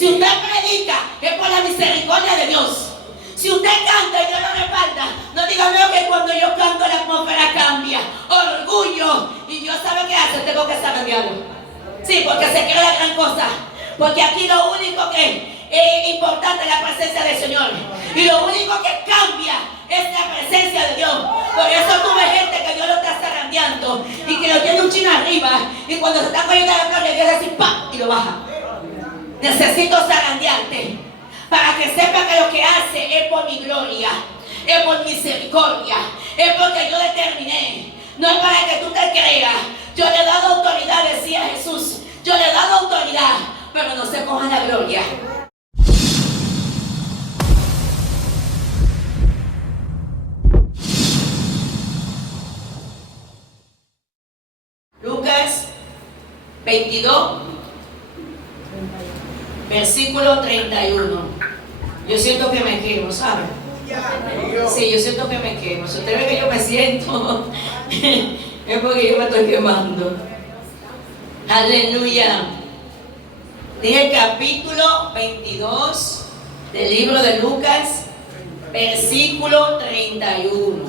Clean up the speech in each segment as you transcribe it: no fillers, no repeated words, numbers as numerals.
Si usted predica, es por la misericordia de Dios. Si usted canta y Dios lo respalda, no diga no que cuando yo canto la atmósfera cambia. Orgullo. Y Dios sabe qué hace, tengo que zarandearlo. Sí, porque se cree la gran cosa. Porque aquí lo único que es importante es la presencia del Señor. Y lo único que cambia es la presencia de Dios. Por eso tuve gente que Dios lo está zarandeando y que lo tiene un chino arriba. Y cuando se está cayendo la gloria, Dios así, ¡pam! Y lo baja. Necesito zarandearte para que sepa que lo que hace es por mi gloria, es por misericordia, es porque yo determiné. No es para que tú te creas. Yo le he dado autoridad, decía Jesús. Yo le he dado autoridad, pero no se cojan la gloria. Lucas 22, versículo 31. Yo siento que me quemo, ¿saben? Sí, yo siento que me quemo. Si usted ve que yo me siento, es porque yo me estoy quemando. Aleluya. Dice el capítulo 22 del libro de Lucas, versículo 31.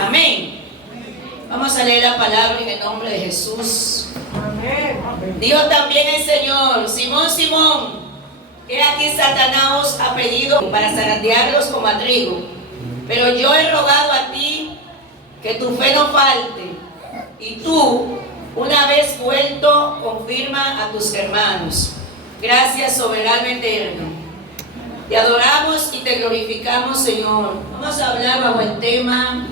Amén. Vamos a leer la palabra en el nombre de Jesús. Dijo también el Señor: Simón, Simón, he aquí Satanás os ha pedido para zarandearlos como a trigo, pero yo he rogado a ti que tu fe no falte, y tú, una vez vuelto, confirma a tus hermanos. Gracias, soberano eterno. Te adoramos y te glorificamos, Señor. Vamos a hablar bajo el tema: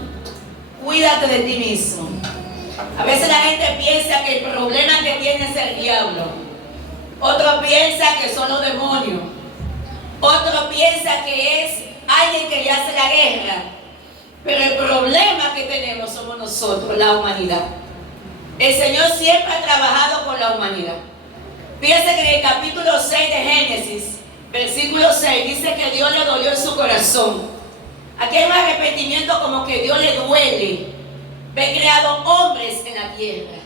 cuídate de ti mismo. A veces la gente piensa que el problema que tiene es el diablo. Otro piensa que son los demonios. Otro piensa que es alguien que le hace la guerra. Pero el problema que tenemos somos nosotros, la humanidad. El Señor siempre ha trabajado con la humanidad. Fíjense que en el capítulo 6 de Génesis, versículo 6, dice que Dios le dolió en su corazón. Aquí hay un arrepentimiento como que Dios le duele ver creado hombres en la tierra.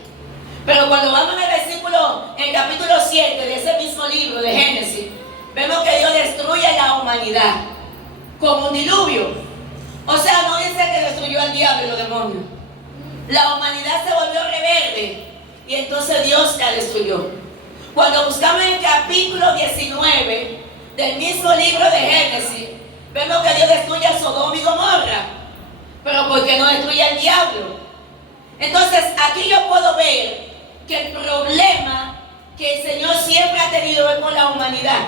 Pero cuando vamos al versículo, en el capítulo 7 de ese mismo libro de Génesis, vemos que Dios destruye la humanidad con un diluvio. O sea, no dice que destruyó al diablo y los demonios. La humanidad se volvió rebelde y entonces Dios la destruyó. Cuando buscamos en el capítulo 19 del mismo libro de Génesis, vemos que Dios destruye a Sodoma y Gomorra. Pero ¿por qué no destruye al diablo? Entonces aquí yo puedo ver que el problema que el Señor siempre ha tenido es con la humanidad.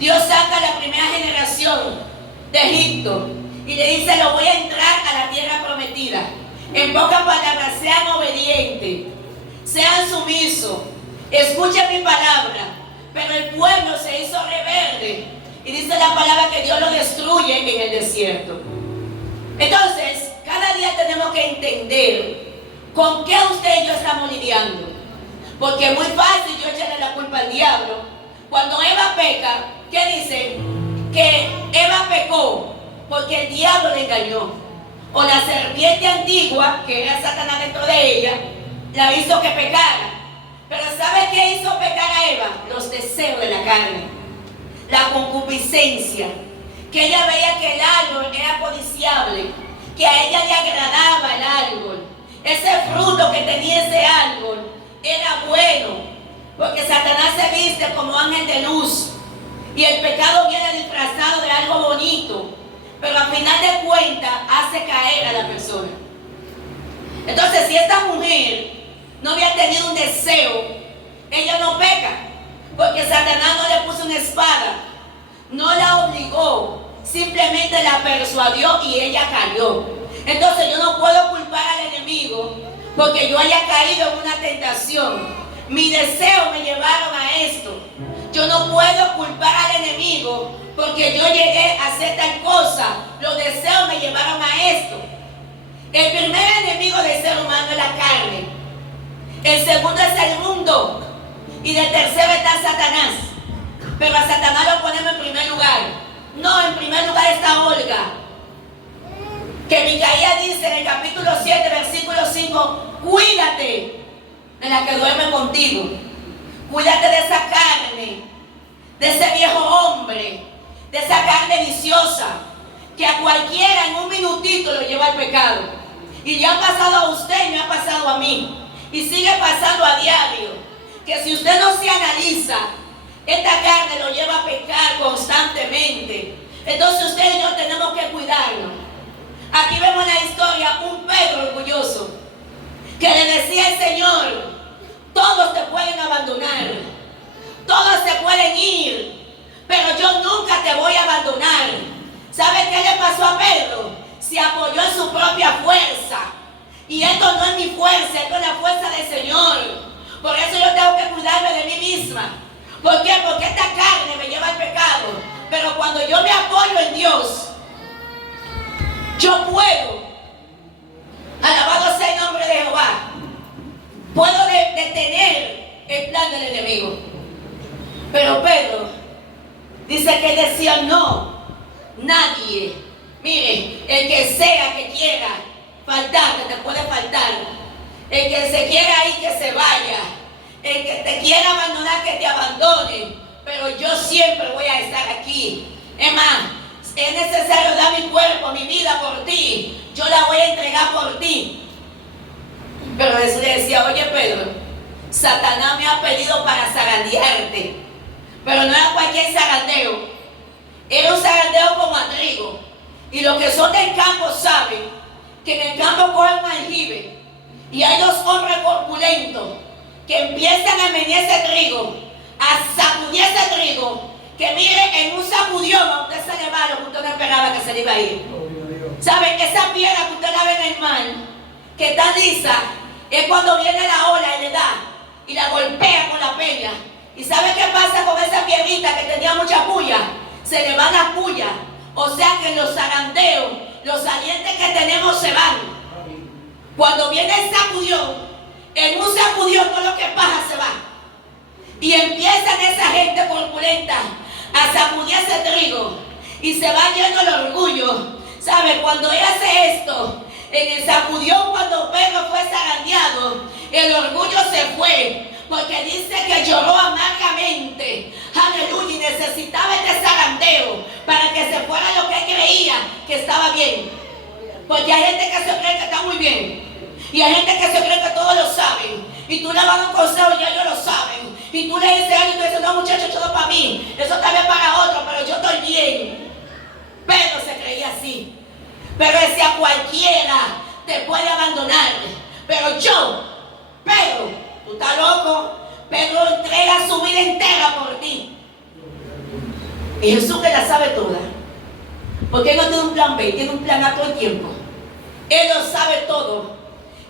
Dios saca a la primera generación de Egipto y le dice: lo voy a entrar a la tierra prometida. En pocas palabras, sean obedientes, sean sumisos, escuchen mi palabra. Pero el pueblo se hizo rebelde y dice la palabra que Dios lo destruye en el desierto. Entonces, cada día tenemos que entender con qué usted y yo estamos lidiando. Porque es muy fácil yo echarle la culpa al diablo. Cuando Eva peca, ¿qué dice? Que Eva pecó porque el diablo le engañó. O la serpiente antigua, que era Satanás dentro de ella, la hizo que pecara. Pero ¿sabe qué hizo pecar a Eva? Los deseos de la carne, la concupiscencia, que ella veía que el árbol era codiciable, que a ella le agradaba el árbol. Ese fruto que tenía ese árbol era bueno, porque Satanás se viste como ángel de luz y el pecado viene disfrazado de algo bonito, pero al final de cuentas hace caer a la persona. Entonces, si esta mujer no había tenido un deseo, ella no peca, porque Satanás no le puso una espada, no la obligó, simplemente la persuadió y ella cayó. Entonces yo no puedo culpar al enemigo porque yo haya caído en una tentación. Mi deseo me llevaron a esto. Yo no puedo culpar al enemigo porque yo llegué a hacer tal cosa. Los deseos me llevaron a esto. El primer enemigo del ser humano es la carne. El segundo es el mundo. Y de tercero está Satanás. Pero a Satanás lo ponemos en primer lugar. No, en primer lugar está Olga. Que Micaías dice en el capítulo 7, versículo 5, cuídate de la que duerme contigo. Cuídate de esa carne, de ese viejo hombre, de esa carne viciosa, que a cualquiera en un minutito lo lleva al pecado. Y le ha pasado a usted y me ha pasado a mí. Y sigue pasando a diario. Que si usted no se analiza, esta carne lo lleva a pecar constantemente. Entonces usted y yo tenemos que cuidarnos. Aquí vemos la historia, un Pedro orgulloso, que le decía al Señor: todos te pueden abandonar, todos se pueden ir, pero yo nunca te voy a abandonar. ¿Sabe qué le pasó a Pedro? Se apoyó en su propia fuerza. Y esto no es mi fuerza, esto es la fuerza del Señor. Por eso yo tengo que cuidarme de mí misma. ¿Por qué? Porque esta carne me lleva al pecado. Pero cuando yo me apoyo en Dios, yo puedo, alabado sea el nombre de Jehová, puedo detener el plan del enemigo. Pero Pedro dice que él decía: no, nadie, mire, el que sea que quiera faltar, que te puede faltar, el que se quiera ir, que se vaya, el que te quiera abandonar, que te abandone, pero yo siempre voy a estar aquí. Es más, es necesario dar mi cuerpo, mi vida por ti, yo la voy a entregar por ti. Pero Jesús le decía: oye Pedro, Satanás me ha pedido para zarandearte, pero no era cualquier zarandeo, era un zarandeo como a trigo. Y los que son del campo saben que en el campo cogen un aljibe y hay dos hombres corpulentos que empiezan a menear ese trigo, a sacudir ese trigo, que mire, en un sacudión a usted se le va lo que usted no esperaba que se le iba a ir. ¿Saben? Esa piedra que usted la ve en el mar, que está lisa, es cuando viene la ola y le da y la golpea con la peña. ¿Y sabe qué pasa con esa piedrita que tenía mucha puya? Se le van las puyas. O sea que los zarandeos, los salientes que tenemos se van. Cuando viene el sacudión, en un sacudión todo lo que pasa se va. Y empiezan esa gente corpulenta a sacudir ese trigo y se va yendo el orgullo. ¿Sabe? Cuando él hace esto, en el sacudión, cuando Pedro fue zarandeado, el orgullo se fue. Porque dice que lloró amargamente. Aleluya. Y necesitaba este zarandeo para que se fuera lo que él creía que estaba bien. Porque hay gente que se cree que está muy bien. Y hay gente que se cree que todos lo saben. Y tú le vas a dar un consejo y ellos lo saben. Y tú le dices algo y tú dices: no muchachos, todo para mí. Eso también para otro, pero yo estoy bien. Pedro se creía así. Pero decía: cualquiera te puede abandonar, pero yo, Pedro, tú estás loco. Pedro entrega su vida entera por ti. Y Jesús, que la sabe toda, porque él no tiene un plan B, tiene un plan A todo el tiempo. Él lo sabe todo.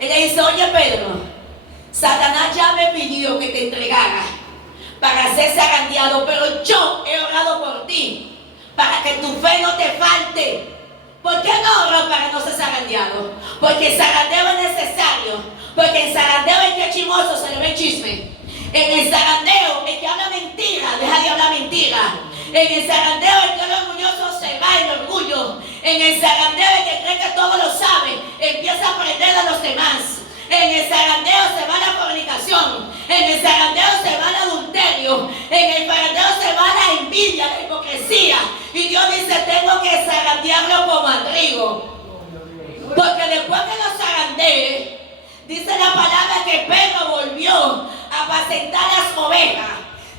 Él le dice: oye Pedro, Satanás ya me pidió que te entregara para ser zarandeado, pero yo he orado por ti para que tu fe no te falte. ¿Por qué no orar para no ser zarandeado? Porque el zarandeo es necesario. Porque el zarandeo es que es chismoso, se le ve el chisme. En el zarandeo, el que habla mentira, deja de hablar mentira. En el zarandeo, el que es orgulloso se va el orgullo. En el zarandeo, el que cree que todo lo sabe, empieza a aprender a los demás. En el zarandeo se va la fornicación. En el zarandeo se va el adulterio. En el zarandeo se va la envidia, la hipocresía. Y Dios dice: tengo que zarandearlo como a trigo. Porque después que lo zarandee, dice la palabra que Pedro volvió a apacentar las ovejas.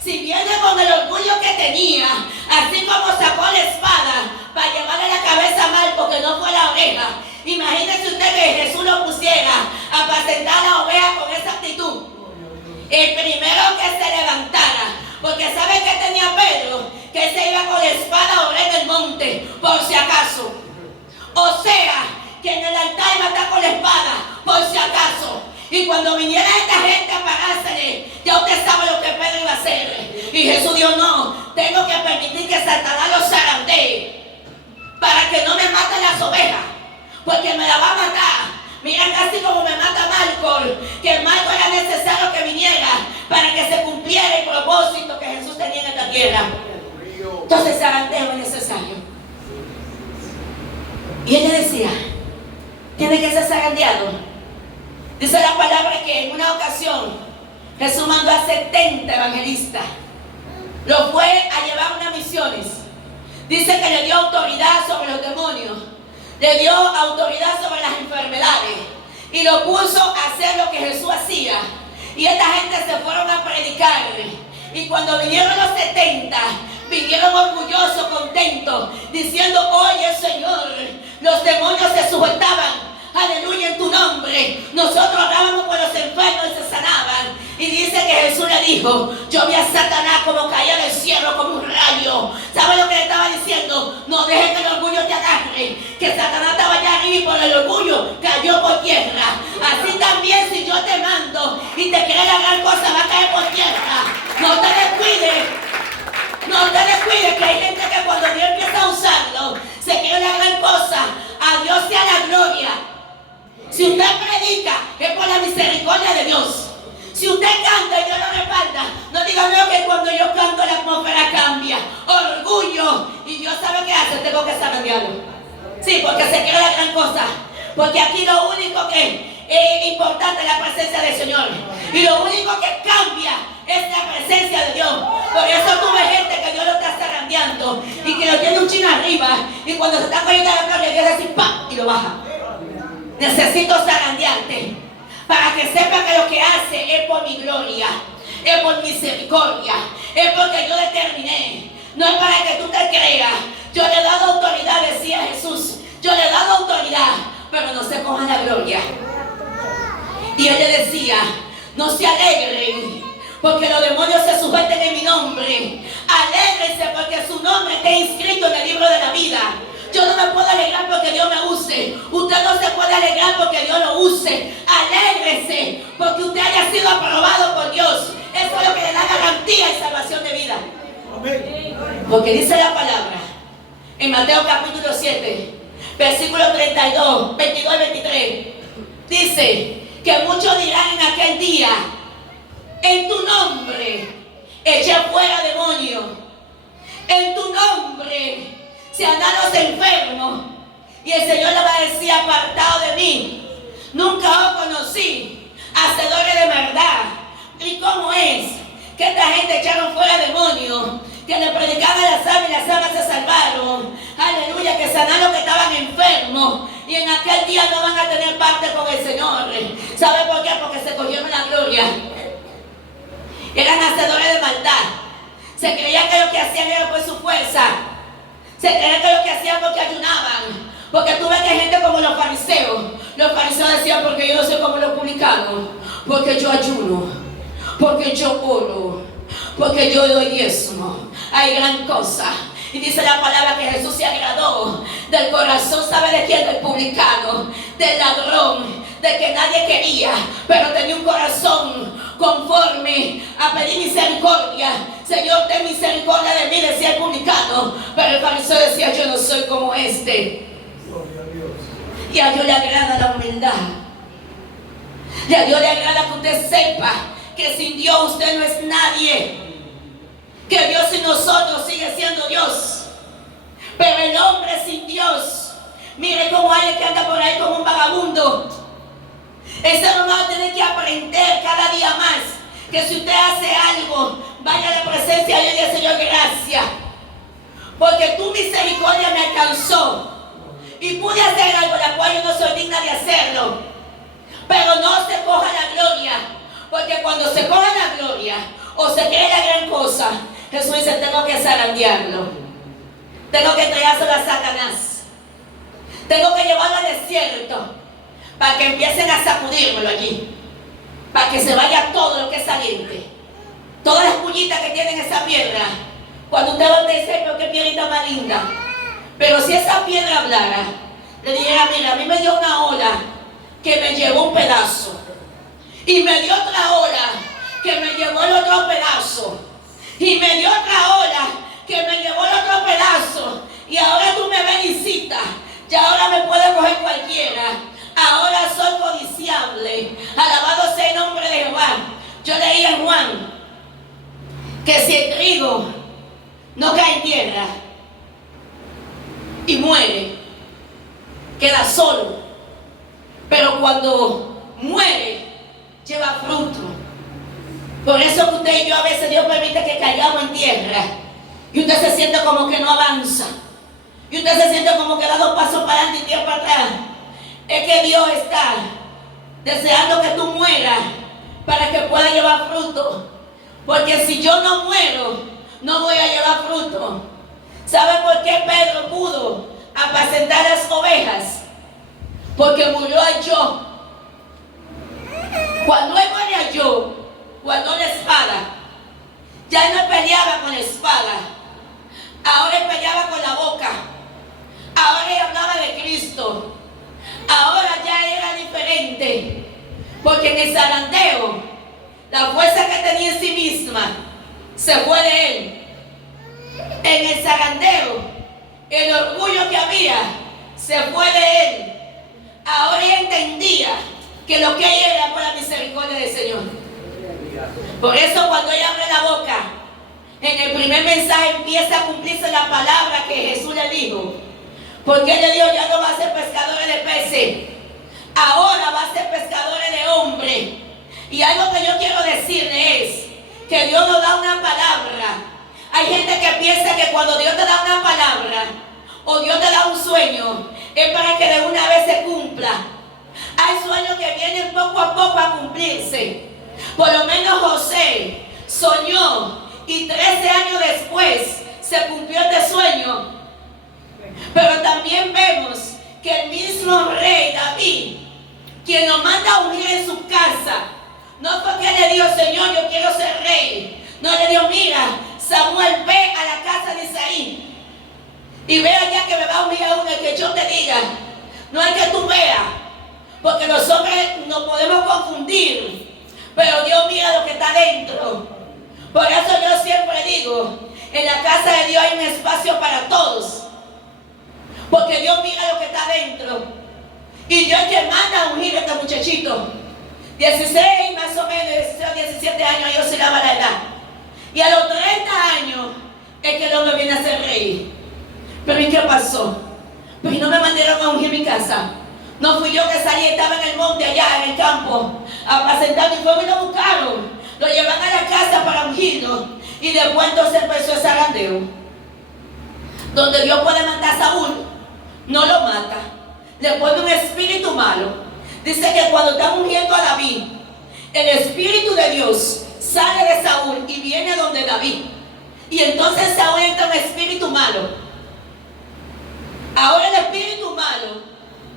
Si viene con el orgullo que tenía, así como sacó la espada para llevarle la cabeza mal porque no fue la oveja, imagínese usted que Jesús lo pusiera a apacentar la oveja con esa actitud. El primero que se levantara, porque ¿sabe qué tenía Pedro? Que se iba con la espada a orar en el monte, por si acaso. O sea, que en el altar iba a estar con la espada, por si acaso. Y cuando viniera esta gente a parársele, ya usted sabe lo que Pedro iba a hacer. Y Jesús dijo: no, tengo que permitir que Satanás los zarandee para que no me maten las ovejas, porque me la va a matar. Mira, casi como me mata Malcolm, que Malcolm era necesario que viniera para que se cumpliera el propósito que Jesús tenía en esta tierra. Entonces el zarandeo es necesario. Y ella decía: tiene que ser zarandeado. Dice la palabra que en una ocasión Jesús mandó a 70 evangelistas. Lo fue a llevar Dice que le dio autoridad sobre los demonios, le dio autoridad sobre las enfermedades y lo puso a hacer lo que Jesús hacía. Y esta gente se fueron a predicar. Y cuando vinieron los 70, vinieron orgullosos, contentos, diciendo: oye, Señor, los demonios se sujetaban, aleluya, en tu nombre. Nosotros orábamos por los enfermos y se sanaban. Y dice que Jesús le dijo: yo vi a Satanás como caía del cielo como un rayo. ¿Sabe lo que le estaba diciendo? No dejes que el orgullo te agarre, que Satanás estaba allá arriba y por el orgullo cayó por tierra. Así también, si yo te mando y te quiere la gran cosa, va a caer por tierra. No te descuides. No te descuides, que hay gente que cuando Dios empieza a usarlo, se quiere la gran cosa. A Dios sea la gloria. Si usted predica, es por la misericordia de Dios. Si usted canta y Dios lo respalda, no diga: no, que cuando yo canto la atmósfera cambia. Orgullo. Y Dios sabe qué hace, tengo que zarandearlo. Sí, porque se quiere la gran cosa. Porque aquí lo único que es importante es la presencia del Señor. Y lo único que cambia es la presencia de Dios. Por eso tú ves gente que Dios lo está zarandeando y que lo tiene un chino arriba. Y cuando se está cayendo la gloria, Dios dice: ¡pam! Y lo baja. Necesito zarandearte para que sepa que lo que hace es por mi gloria, es por misericordia, es porque yo determiné. No es para que tú te creas. Yo le he dado autoridad, decía Jesús. Yo le he dado autoridad, pero no se cojan la gloria. Y él le decía: no se alegren porque los demonios se sujeten en mi nombre. Alégrense porque su nombre está inscrito en el libro de la vida. Yo no me puedo alegrar porque Dios me use. Usted no se puede alegrar porque Dios lo use. Alégrese porque usted haya sido aprobado por Dios. Eso es lo que le da garantía y salvación de vida. Porque dice la palabra en Mateo capítulo 7, versículo 32, 22 y 23. Dice que muchos dirán en aquel día: en tu nombre eché fuera demonios, en tu nombre se han dado los enfermos. Y el Señor le va a decir: apartado de mí, nunca os conocí, hacedores de maldad. ¿Y cómo es que esta gente echaron fuera demonios? Que le predicaban las almas y las almas se salvaron. Aleluya, que sanaron los que estaban enfermos. Y en aquel día no van a tener parte con el Señor. ¿Sabe por qué? Porque se cogieron la gloria. Eran hacedores de maldad. Se creían que lo que hacían era por su fuerza. Se creían que lo que hacían porque ayunaban. Porque tú ves que hay gente como los fariseos. Los fariseos decían: porque yo no soy como los publicanos, porque yo ayuno, porque yo oro, porque yo doy diezmo. Hay gran cosa. Y dice la palabra que Jesús se agradó del corazón, ¿sabe de quién? Del publicano, del ladrón, de que nadie quería, pero tenía un corazón conforme a pedir misericordia. Señor, ten misericordia de mí, decía el publicano. Pero el fariseo decía: yo no soy como este. Y a Dios le agrada la humildad. Y a Dios le agrada que usted sepa que sin Dios usted no es nadie. Que Dios sin nosotros sigue siendo Dios. Pero el hombre sin Dios, mire cómo hay que anda por ahí como un vagabundo. El ser humano tiene que aprender cada día más que si usted hace algo, vaya a la presencia de Dios y diga: Señor, gracias, porque tu misericordia me alcanzó y pude hacer algo la cual yo no soy digna de hacerlo. Pero no se coja la gloria, porque cuando se coja la gloria o se cree la gran cosa, Jesús dice: tengo que zarandearlo, tengo que entregárselo a Satanás, tengo que llevarlo al desierto para que empiecen a sacudírmelo allí, para que se vaya todo lo que es saliente, todas las pullitas que tienen esa piedra. Cuando usted va a decir: pero qué piedrita más linda. Pero si esa piedra hablara, le dijera: mira, a mí me dio una ola que me llevó un pedazo, y me dio otra ola que me llevó el otro pedazo, y me dio otra ola que me llevó el otro pedazo, y ahora tú me ves y citas, y ahora me puede coger cualquiera. Ahora soy codiciable. Alabado sea el nombre de Jehová. Yo leí en Juan que si el trigo no cae en tierra y muere, queda solo. Pero cuando muere, lleva fruto. Por eso que usted y yo a veces Dios permite que caigamos en tierra. y usted se siente como que no avanza, y usted se siente como que da 2 pasos para adelante y 10 para atrás, es que Dios está deseando que tú mueras para que pueda llevar fruto. Porque si yo no muero, no voy a llevar fruto. ¿Sabe por qué Pedro pudo apacentar las ovejas? Porque murió a yo. Cuando él muere a yo, guardó la espada. Ya él no peleaba con la espada. Ahora él peleaba con la boca. Ahora él hablaba de Cristo. Ahora ya era diferente. Porque en el zarandeo, la fuerza que tenía en sí misma se fue de él. En el zarandeo, el orgullo que había se fue de él. Ahora él entendía que lo que hay era por la misericordia del Señor. Por eso cuando ella abre la boca, en el primer mensaje empieza a cumplirse la palabra que Jesús le dijo. Porque él le dijo, ya no va a ser pescadores de peces, ahora va a ser pescadores de hombres. Y algo que yo quiero decirle es que Dios nos da una palabra. Hay gente que piensa que cuando Dios te da una palabra o Dios te da un sueño, es para que de una vez se cumpla. Hay sueños que vienen poco a poco a cumplirse. Por lo menos José soñó y 13 años después se cumplió este sueño. Pero también vemos que el mismo rey David, quien nos manda a ungir en su casa, no fue que le dijo, Señor, yo quiero ser rey. No le dijo, mira, Samuel, ve a la casa de Isaí y ve allá que me va a ungir a uno y que yo te diga. No es que tú veas, porque los hombres nos podemos confundir, pero Dios mira lo que está dentro. Por eso yo siempre digo, en la casa de Dios hay un espacio para todos, porque Dios mira lo que está dentro. Y Dios te manda a ungir a este muchachito, 16 más o menos, 16 o 17 años, yo se lava la edad. Y a los 30 años es que el hombre viene a ser rey. Pero ¿y qué pasó? Pues no me mandaron a ungir mi casa. No fui yo que salí, estaba en el monte allá, en el campo, apacentando, y fue y lo buscaron. Lo llevan a la casa para ungirlo. Y después entonces empezó el zarandeo. Donde Dios puede matar a Saúl, no lo mata. Le pone un espíritu malo. Dice que cuando están ungiendo a David, el espíritu de Dios sale de Saúl y viene a donde David. Y entonces Saúl entra un espíritu malo. Ahora el espíritu malo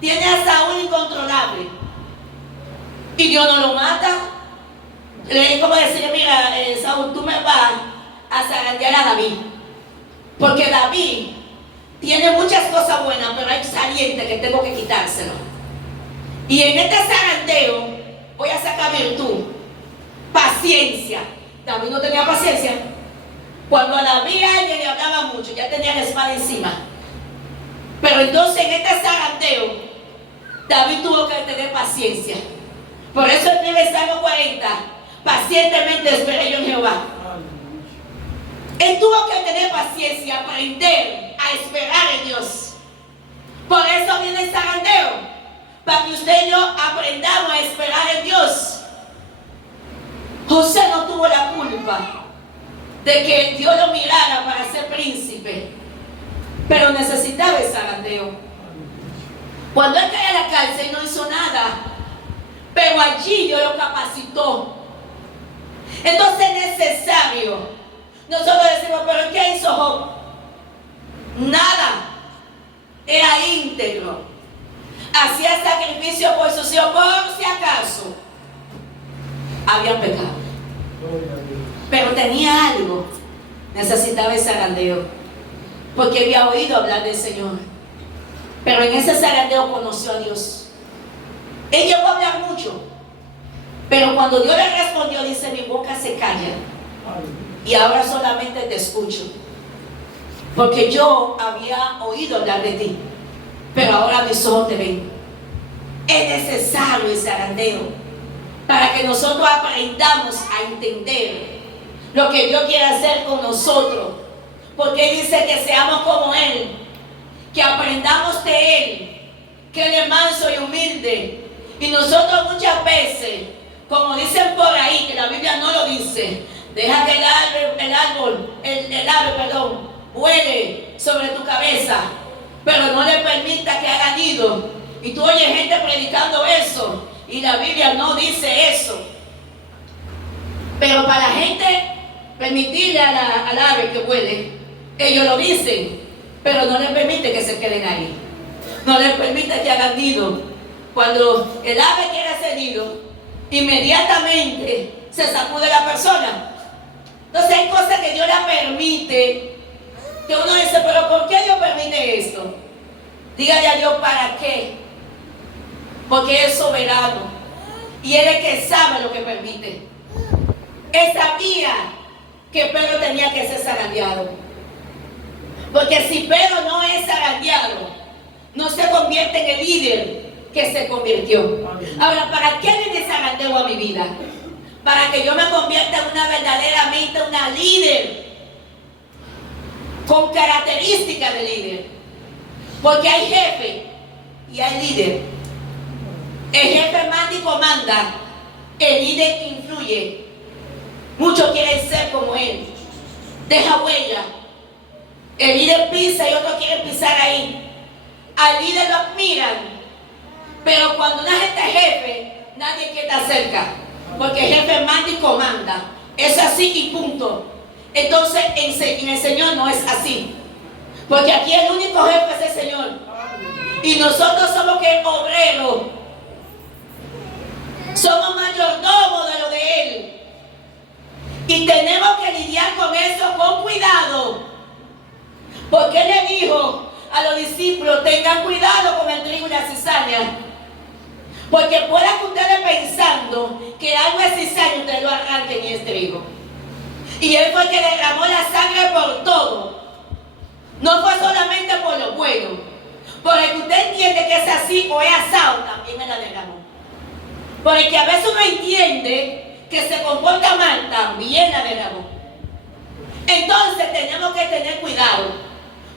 tiene a Saúl incontrolable. Y Dios no lo mata. Es como decirle, mira, Saúl, tú me vas a zarandear a David. Porque David tiene muchas cosas buenas, pero hay salientes que tengo que quitárselo. Y en este zarandeo voy a sacar virtud, paciencia. David no tenía paciencia. Cuando a David alguien le hablaba mucho, ya tenía la espada encima. Pero entonces en este zarandeo, David tuvo que tener paciencia. Por eso en el Salmo 40, pacientemente esperé yo en Jehová. Él tuvo que tener paciencia, aprender a esperar en Dios. Por eso viene el zarandeo, para que usted y yo aprendamos a esperar en Dios. José no tuvo la culpa de que Dios lo mirara para ser príncipe, pero necesitaba el zarandeo. Cuando él cae a la cárcel no hizo nada, pero allí Dios lo capacitó. Entonces es necesario. Nosotros decimos, pero ¿qué hizo Job? Nada. Era íntegro. Hacía sacrificio por sus hijos, por si acaso había pecado. Pero tenía algo. Necesitaba ese zarandeo, porque había oído hablar del Señor. Pero en ese zarandeo conoció a Dios. Él llegó a hablar mucho, pero cuando Dios le respondió, dice, mi boca se calla y ahora solamente te escucho, porque yo había oído hablar de ti, pero ahora mis ojos te ven. Es necesario el zarandeo para que nosotros aprendamos a entender lo que Dios quiere hacer con nosotros, porque Él dice que seamos como Él, que aprendamos de Él, que Él es manso y humilde. Y nosotros muchas veces, como dicen por ahí, que la Biblia no lo dice, deja que el ave vuele sobre tu cabeza, pero no le permita que haga nido. Y tú oyes gente predicando eso, y la Biblia no dice eso. Pero para la gente permitirle al ave que vuele, ellos lo dicen, pero no les permite que se queden ahí. No les permite que hagan nido. Cuando el ave quiere hacer nido, inmediatamente se sacude la persona. Entonces hay cosas que Dios la permite, que uno dice, pero ¿por qué Dios permite esto? Dígale a Dios, ¿para qué? Porque Él es soberano y Él es el que sabe lo que permite. Él sabía que Pedro tenía que ser zarandeado, porque si Pedro no es zarandeado, no se convierte en el líder que se convirtió. Ahora, ¿para qué viene zarandeo a mi vida? Para que yo me convierta en una verdaderamente una líder con características de líder. Porque hay jefe y hay líder. El jefe manda y comanda, el líder influye. Muchos quieren ser como él, deja huella. El líder pisa y otros quieren pisar ahí. Al líder lo admiran, pero cuando una gente es jefe, nadie quiere estar cerca, porque el jefe manda y comanda. Es así y punto. Entonces en el Señor no es así, porque aquí el único jefe es el Señor, y nosotros somos que obreros, somos mayordomos de lo de Él, y tenemos que lidiar con eso con cuidado, porque Él le dijo a los discípulos, tengan cuidado con el trigo y la cizaña, porque puedan ustedes pensando que algo es cizaña, ustedes lo arranquen y es trigo. Y Él fue el que derramó la sangre por todo, no fue solamente por lo bueno, porque usted entiende que es así o es asado, también Él la derramó. Porque a veces uno entiende que se comporta mal, también la derramó. Entonces tenemos que tener cuidado.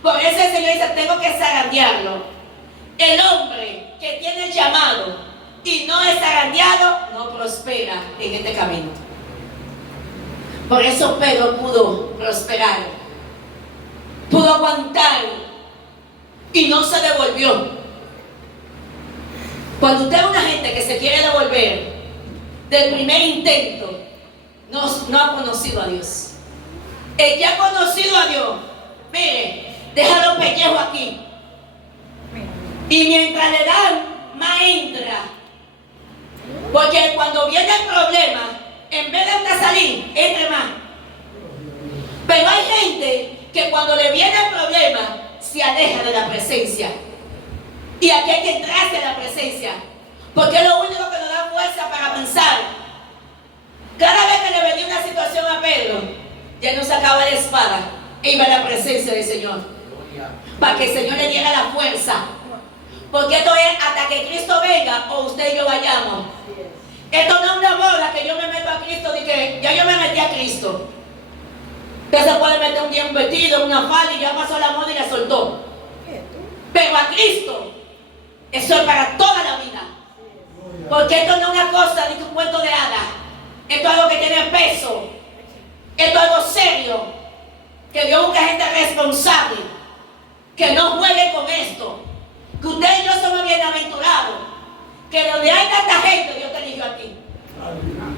Por eso el Señor dice, tengo que zarandearlo. El hombre que tiene el llamado y no es zarandeado, no prospera en este camino. Por eso Pedro pudo prosperar, pudo aguantar y no se devolvió. Cuando usted es una gente que se quiere devolver del primer intento, no ha conocido a Dios. El que ha conocido a Dios, mire, deja los pellejos aquí. Y mientras le dan, más entra. Porque cuando viene el problema, en vez de salir, entra más. Pero hay gente que cuando le viene el problema, se aleja de la presencia. Y aquí hay que entrarse en la presencia, porque es lo único que nos da fuerza para avanzar. Cada vez que le venía una situación a Pedro, ya no sacaba la espada e iba a la presencia del Señor, para que el Señor le diera la fuerza. Porque esto es hasta que Cristo venga o usted y yo vayamos. Esto no es una boda que yo me meto a Cristo y que ya yo me metí a Cristo. Usted se puede meter un día en un vestido, en una falda y ya pasó la moda y la soltó. Pero a Cristo, eso es para toda la vida. Porque esto no es una cosa de un cuento de hadas. Esto es algo que tiene peso. Esto es algo serio. Que Dios busca gente responsable. Que no juegue con esto. Que usted y yo somos bienaventurados. Que donde hay tanta gente, Dios te eligió a ti.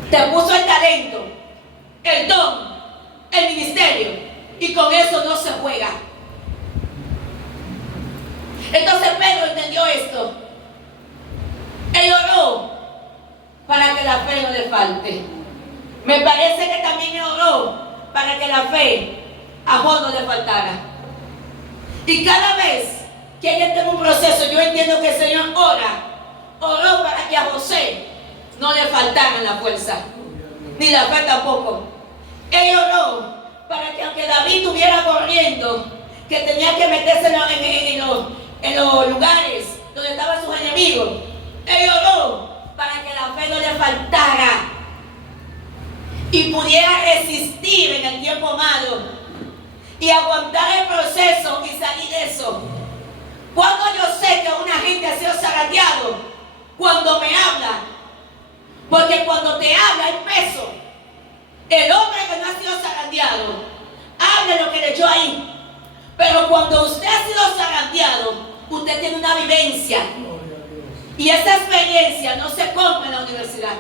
Te puso el talento, el don, el ministerio. Y con eso no se juega. Entonces Pedro entendió esto. Él oró para que la fe no le falte. Me parece que también oró para que la fe a Job no le faltara. Y cada vez que él esté en un proceso, yo entiendo que el Señor oró para que a José no le faltara la fuerza, ni la fe tampoco. Él oró para que aunque David estuviera corriendo, que tenía que meterse en los lugares donde estaban sus enemigos, él oró para que la fe no le faltara y pudiera resistir en el tiempo malo y aguantar el proceso y salir de eso. Cuando yo sé que una gente ha sido zarandeado, cuando me habla, porque cuando te habla hay peso. El hombre que no ha sido zarandeado habla lo que le echó ahí, Pero cuando usted ha sido zarandeado, usted tiene una vivencia. Y esa experiencia no se compra en la universidad.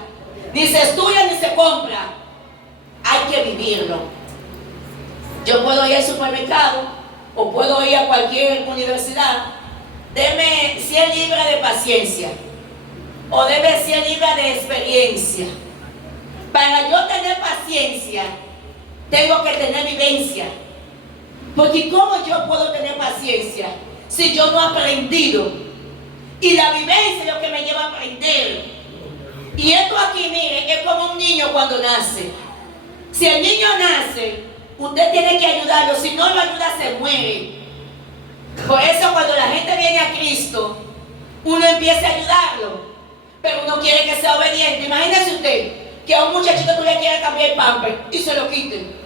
Ni se estudia ni se compra. Hay que vivirlo. Yo puedo ir al supermercado o puedo ir a cualquier universidad. Deme 100 libras de paciencia o deme 100 libras de experiencia. Para yo tener paciencia, tengo que tener vivencia. Porque ¿cómo yo puedo tener paciencia si yo no he aprendido? Y la vivencia es lo que me lleva a aprender. Y esto aquí, mire, es como un niño cuando nace. Si el niño nace, usted tiene que ayudarlo. Si no lo ayuda, se muere. Por eso cuando la gente viene a Cristo, uno empieza a ayudarlo. Pero uno quiere que sea obediente. Imagínese usted que a un muchachito tú le quieres cambiar el pamper y se lo quiten.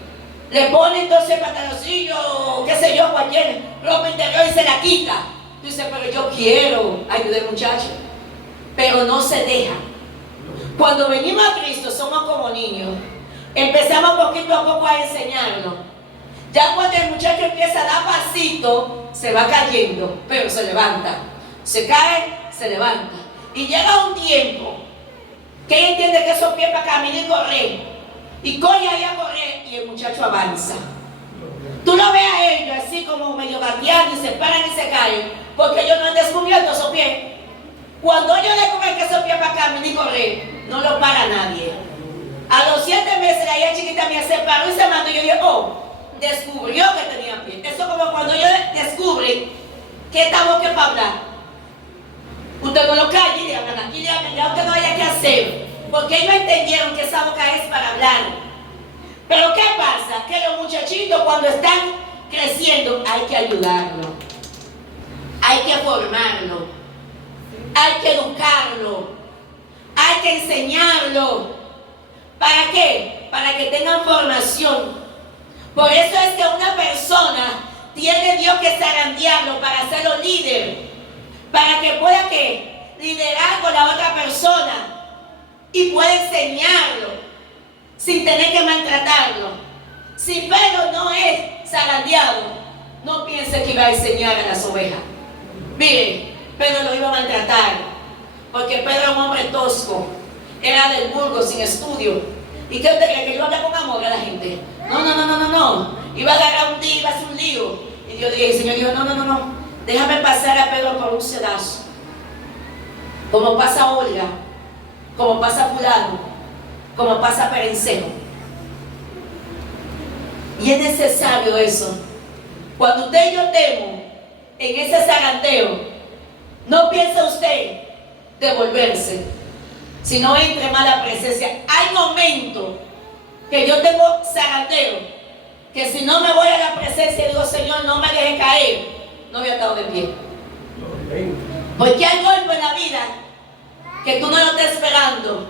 Le pone entonces pantaloncillo, qué sé yo, cualquier ropa interior y se la quita. Tú dices, pero yo quiero ayudar al muchacho. Pero no se deja. Cuando venimos a Cristo somos como niños. Empezamos poquito a poco a enseñarlo. Ya cuando el muchacho empieza a dar pasito, se va cayendo, pero se levanta. Se cae, se levanta. Y llega un tiempo que ella entiende que esos pies para caminar y correr. Y coge ahí a correr y el muchacho avanza. Tú lo ves a ellos así como medio gateando y se paran y se caen, porque ellos no han descubierto esos pies. Cuando ellos descubren que esos pies para caminar y correr, no lo para nadie. A los 7 meses la hija chiquita mía se paró y se mandó y yo dije, oh, descubrió que tenía pies. Eso como cuando ellos descubren que esta boca es para hablar. Usted no lo calle y le hablan aquí, le hablan, ya usted no haya que hacer. Porque ellos entendieron que esa boca es para hablar. Pero ¿qué pasa? Que los muchachitos cuando están creciendo hay que ayudarlo. Hay que formarlo. Hay que educarlo. Hay que enseñarlo. ¿Para qué? Para que tengan formación. Por eso es que una persona tiene Dios que zarandearlo para hacerlo líder. Para que pueda ¿qué? Liderar con la otra persona. Y puede enseñarlo sin tener que maltratarlo. Si Pedro no es zarandeado, no piense que iba a enseñar a las ovejas. Mire, Pedro lo iba a maltratar, porque Pedro era un hombre tosco, era del burgo, sin estudio. ¿Y qué usted cree? ¿Que iba a hablar con amor a la gente? No. Iba a agarrar un día, iba a hacer un lío. Y Dios dijo, el Señor dijo, no. Déjame pasar a Pedro por un sedazo. Como pasa Olga, como pasa fulano, como pasa Perencejo. Y es necesario eso. Cuando usted y yo estemos en ese zarandeo, no piense usted devolverse, sino entre más la presencia. Hay momentos que yo tengo zarandeo, que si no me voy a la presencia, digo, Señor, no me deje caer, no había estado de pie. Porque hay golpes en la vida que tú no lo estás esperando.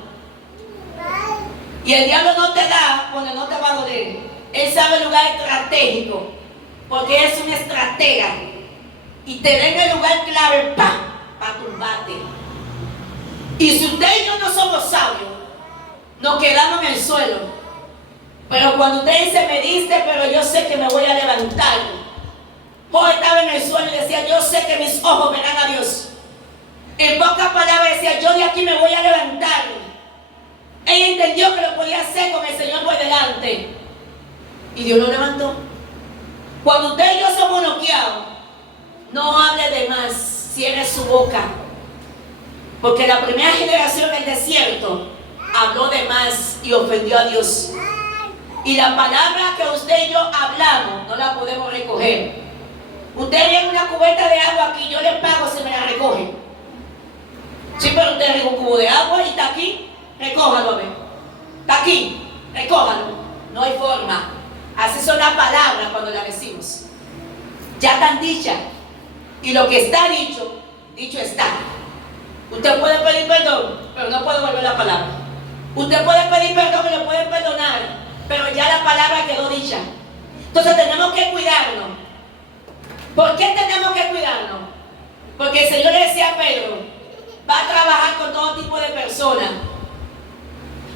Y el diablo no te da cuando no te va a doler. Él sabe el lugar estratégico, porque es un estratega. Y te da en el lugar clave, para tumbarte. Y si usted y yo no somos sabios, nos quedamos en el suelo. Pero cuando usted dice, me diste, pero yo sé que me voy a levantar. Hoy estaba en el suelo y decía, yo sé que mis ojos verán a Dios. En pocas palabras decía, yo de aquí me voy a levantar. Ella entendió que lo podía hacer con el Señor por delante. Y Dios lo levantó. Cuando usted y yo somos noqueados, no hable de más, cierre su boca. Porque la primera generación en el desierto habló de más y ofendió a Dios. Y la palabra que usted y yo hablamos, no la podemos recoger. Usted viene una cubeta de agua aquí, yo le pago si me la recoge. Sí, pero usted rega un cubo de agua y está aquí, recójalo a ver. Está aquí, recójalo. No hay forma. Así son las palabras cuando las decimos. Ya están dichas. Y lo que está dicho, dicho está. Usted puede pedir perdón, pero no puede volver la palabra. Usted puede pedir perdón y lo puede perdonar, pero ya la palabra quedó dicha. Entonces tenemos que cuidarnos. ¿Por qué tenemos que cuidarnos? Porque el Señor le decía a Pedro, va a trabajar con todo tipo de personas.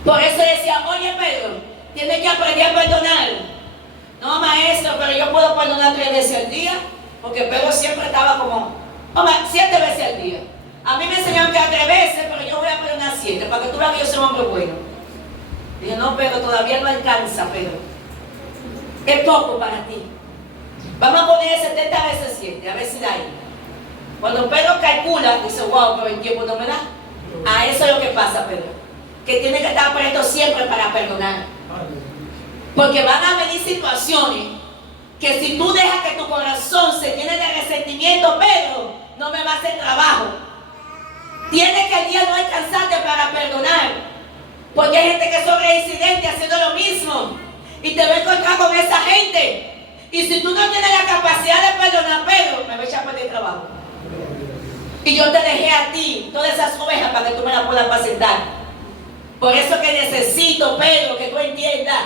Por eso decía, oye Pedro, tienes que aprender a perdonar. No, maestro, pero yo puedo perdonar 3 veces al día. Porque Pedro siempre estaba como, 7 veces al día. A mí me enseñaron que a 3 veces, pero yo voy a perdonar 7, para que tú veas que yo soy un hombre bueno. Dije, no, Pedro, todavía no alcanza, Pedro. Es poco para ti. Vamos a poner 70 veces 7, a ver si da ahí. Cuando Pedro calcula, dice, wow, pero el tiempo no me da. A eso es lo que pasa, Pedro. Que tiene que estar presto siempre para perdonar. Porque van a venir situaciones que si tú dejas que tu corazón se llene de resentimiento, Pedro, no me va a hacer trabajo. Tienes que el día no alcanzarte para perdonar. Porque hay gente que son reincidentes haciendo lo mismo. Y te va a encontrar con esa gente. Y si tú no tienes la capacidad de perdonar, Pedro, me voy a echar por el trabajo. Y yo te dejé a ti todas esas ovejas para que tú me las puedas apacentar. Por eso que necesito, Pedro, que tú entiendas.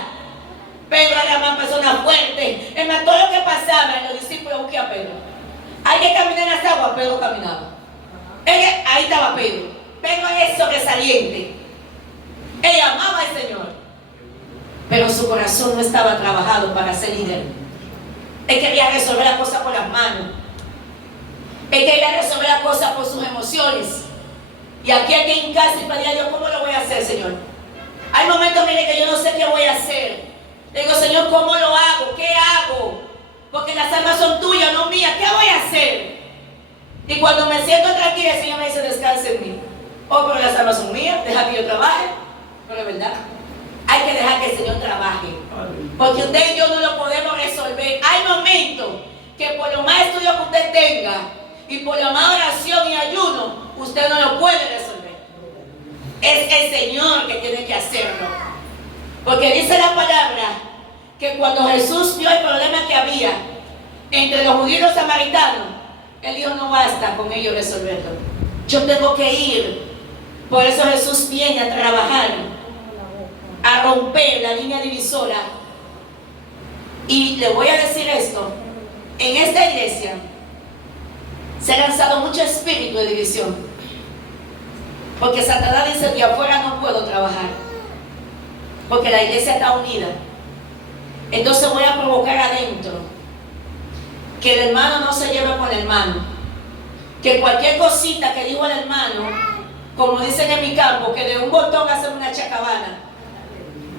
Pedro era una persona fuerte. Es más, todo lo que pasaba en los discípulos busqué a Pedro. Hay que caminar en las aguas, Pedro caminaba. Ahí estaba Pedro. Pedro es sobresaliente. Él amaba al Señor. Pero su corazón no estaba trabajado para ser líder. Él quería resolver las cosas con las manos. Él quería resolver las cosas por sus emociones. Y aquí hay que hincarse y pedirle a Dios, ¿cómo lo voy a hacer, Señor? Hay momentos, mire, que yo no sé qué voy a hacer. Le digo, Señor, ¿cómo lo hago? ¿Qué hago? Porque las almas son tuyas, no mías. ¿Qué voy a hacer? Y cuando me siento tranquila, el Señor me dice, descanse en mí. Oh, pero las almas son mías, deja que yo trabaje. Pero es verdad, hay que dejar que el Señor trabaje. Porque usted y yo no lo podemos resolver. Hay momentos que por lo más estudio que usted tenga y por lo más oración y ayuno, usted no lo puede resolver. Es el Señor que tiene que hacerlo. Porque dice la palabra que cuando Jesús vio el problema que había entre los judíos y los samaritanos, Él dijo, no basta con ellos resolverlo. Yo tengo que ir. Por eso Jesús viene a trabajar, a romper la línea divisora. Y le voy a decir esto, en esta iglesia se ha lanzado mucho espíritu de división. Porque Satanás dice, de afuera no puedo trabajar. Porque la iglesia está unida. Entonces voy a provocar adentro que el hermano no se lleve con el hermano. Que cualquier cosita que dijo el hermano, como dicen en mi campo, que de un botón hacen una chacabana.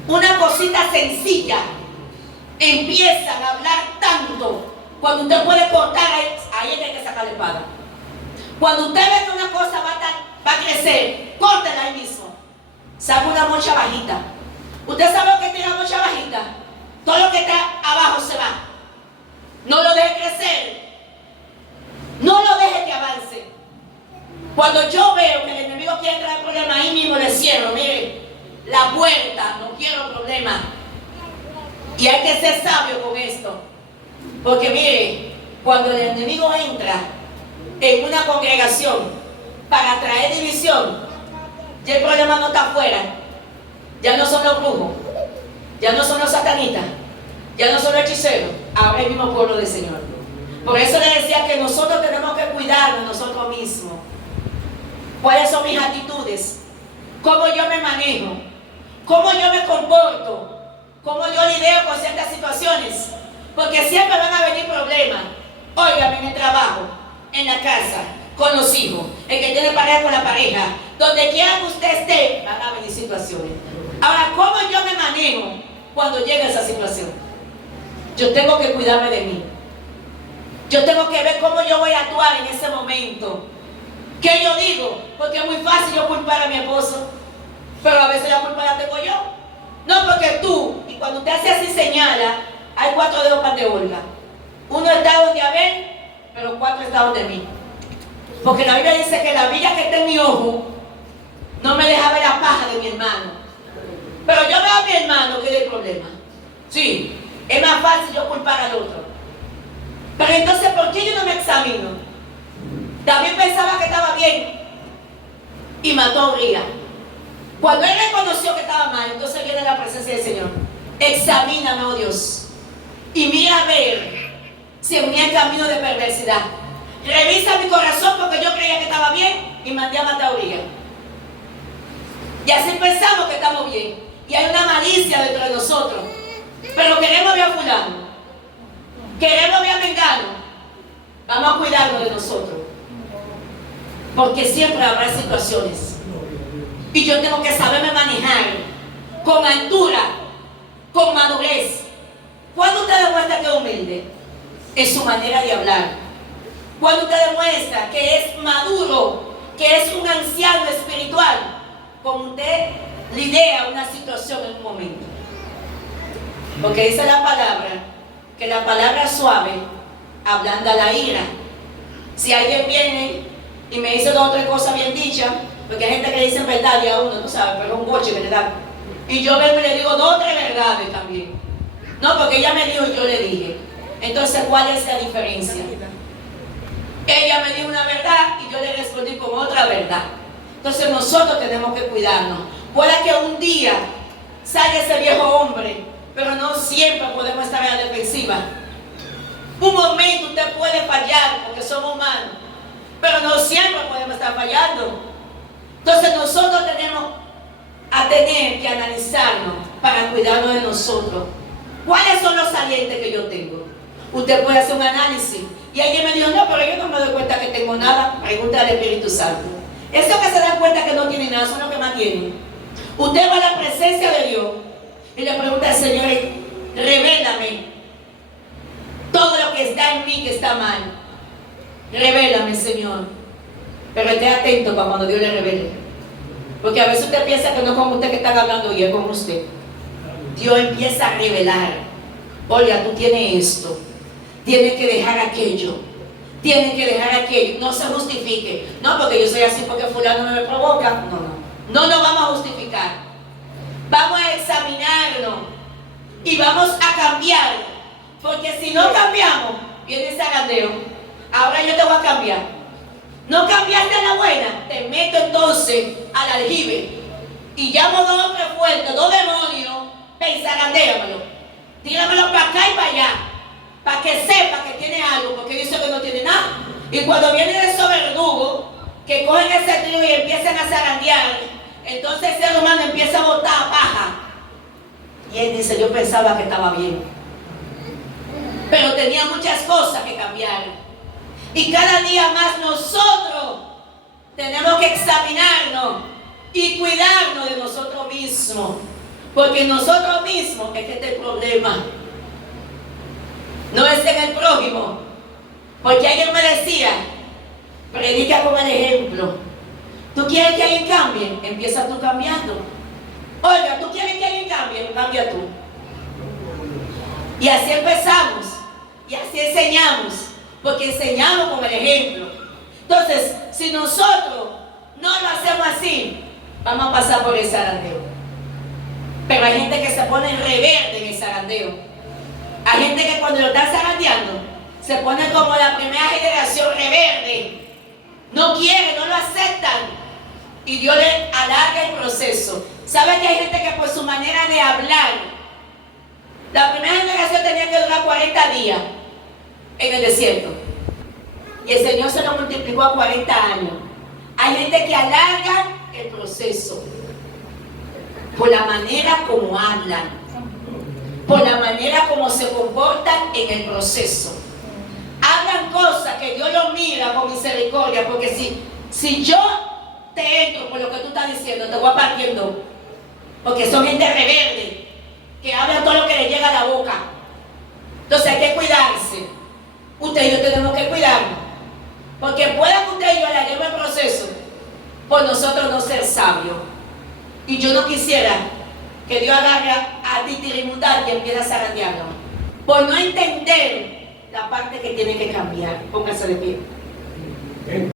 Una cosita sencilla. Empiezan a hablar tanto. Cuando usted puede cortar, ahí es que hay que sacar la espada. Cuando usted ve que una cosa va a crecer, córtela ahí mismo. Saca una mocha bajita. ¿Usted sabe lo que tiene la mocha bajita? Todo lo que está abajo se va. No lo deje crecer. No lo deje que avance. Cuando yo veo que el enemigo quiere traer problemas, ahí mismo le cierro. Mire, la puerta, no quiero problemas. Y hay que ser sabio con esto. Porque mire, cuando el enemigo entra en una congregación para traer división, ya el problema no está afuera. Ya no son los brujos, ya no son los satanistas, ya no son los hechiceros, ahora es el mismo pueblo del Señor. Por eso le decía que nosotros tenemos que cuidarnos nosotros mismos. ¿Cuáles son mis actitudes? ¿Cómo yo me manejo? ¿Cómo yo me comporto? ¿Cómo yo lidio con ciertas situaciones? Porque siempre van a venir problemas. Óigame, en el trabajo, en la casa, con los hijos, el que tiene pareja con la pareja, donde quiera que usted esté, van a venir situaciones. Ahora, ¿cómo yo me manejo cuando llega esa situación? Yo tengo que cuidarme de mí. Yo tengo que ver cómo yo voy a actuar en ese momento. ¿Qué yo digo? Porque es muy fácil yo culpar a mi esposo, pero a veces la culpa la tengo yo. No, porque tú, y cuando usted hace así señala, hay 4 dedos para de Olga. Uno está donde Abel, pero 4 está donde mí. Porque la Biblia dice que la viga que está en mi ojo no me deja ver la paja de mi hermano. Pero yo veo a mi hermano que hay problema. Sí, es más fácil yo culpar al otro. Pero entonces, ¿por qué yo no me examino? David pensaba que estaba bien y mató a Uría. Cuando él reconoció que estaba mal, entonces viene la presencia del Señor. Examíname, oh Dios, y mira a ver si en mí hay camino de perversidad. Revisa mi corazón porque yo creía que estaba bien y mandé a matar a Uría. Y así pensamos que estamos bien. Y hay una malicia dentro de nosotros. Pero queremos ver a fulano. Queremos ver a Mengano. Vamos a cuidarnos de nosotros. Porque siempre habrá situaciones. Y yo tengo que saberme manejar con altura, con madurez. ¿Cuándo usted demuestra que es humilde? En su manera de hablar. Cuando usted demuestra que es maduro, que es un anciano espiritual, cuando usted lidia una situación en un momento. Porque dice la palabra, que la palabra suave ablanda la ira. Si alguien viene y me dice dos o tres cosas bien dichas, porque hay gente que dice verdad y a uno, tú sabes, pero es un boche, ¿verdad? Y yo vengo y le digo dos o tres verdades también. No, porque ella me dijo y yo le dije. Entonces, ¿cuál es la diferencia? Ella me dijo una verdad y yo le respondí con otra verdad. Entonces nosotros tenemos que cuidarnos. Puede que un día salga ese viejo hombre, pero no siempre podemos estar en la defensiva. Un momento usted puede fallar porque somos humanos, pero no siempre podemos estar fallando. Entonces nosotros tenemos a tener que analizarnos para cuidarnos de nosotros. ¿Cuáles son los salientes que yo tengo? Usted puede hacer un análisis. Y alguien me dijo, no, pero yo no me doy cuenta que tengo nada. Pregunta al Espíritu Santo. Eso que se dan cuenta que no tiene nada, son los que más tienen. Usted va a la presencia de Dios y le pregunta al Señor, revélame todo lo que está en mí que está mal. Revélame, Señor. Pero esté atento para cuando Dios le revele. Porque a veces usted piensa que no es con usted que están hablando y es con usted. Dios empieza a revelar. Oiga, tú tienes esto. Tienes que dejar aquello. Tienes que dejar aquello. No se justifique. No, porque yo soy así porque fulano me provoca. No, no. No nos vamos a justificar. Vamos a examinarnos. Y vamos a cambiar. Porque si no cambiamos, viene ese agandeo. Ahora yo te voy a cambiar. No cambiaste a la buena. Te meto entonces al aljibe. Y llamo dos hombres fuertes, dos demonios. Pensagandéamelo. Tíramelo para acá y para allá. Para que sepa que tiene algo, porque dice que no tiene nada. Y cuando vienen esos verdugos, que cogen ese trigo y empiezan a zarandear, entonces el ser humano empieza a botar paja. Y él dice, yo pensaba que estaba bien. Pero tenía muchas cosas que cambiar. Y cada día más nosotros tenemos que examinarnos y cuidarnos de nosotros mismos. Porque nosotros mismos es que este es el problema. No es en el prójimo. Porque alguien me decía, predica con el ejemplo. ¿Tú quieres que alguien cambie? Empieza tú cambiando. Oiga, ¿tú quieres que alguien cambie? Cambia tú. Y así empezamos. Y así enseñamos. Porque enseñamos con el ejemplo. Entonces, si nosotros no lo hacemos así, vamos a pasar por el zarandeo. Pero hay gente que se pone reverde en el zarandeo. Hay gente que cuando lo están zarandeando se pone como la primera generación reverde. No quiere, no lo aceptan. Y Dios le alarga el proceso. ¿Sabe que hay gente que por su manera de hablar, la primera generación tenía que durar 40 días en el desierto? Y el Señor se lo multiplicó a 40 años. Hay gente que alarga el proceso por la manera como hablan, por la manera como se comportan en el proceso. Hablan cosas que Dios lo mira con misericordia, porque si yo te entro por lo que tú estás diciendo, te voy a partir en dos. Porque son gente rebelde, que hablan todo lo que le llega a la boca. Entonces hay que cuidarse. Usted y yo tenemos que cuidarnos. Porque pueda que usted y yo alarguemos el proceso por nosotros no ser sabios. Y yo no quisiera que Dios agarre a Titirimutar y empiece a zarandearlo. Por no entender la parte que tiene que cambiar. Póngase de pie.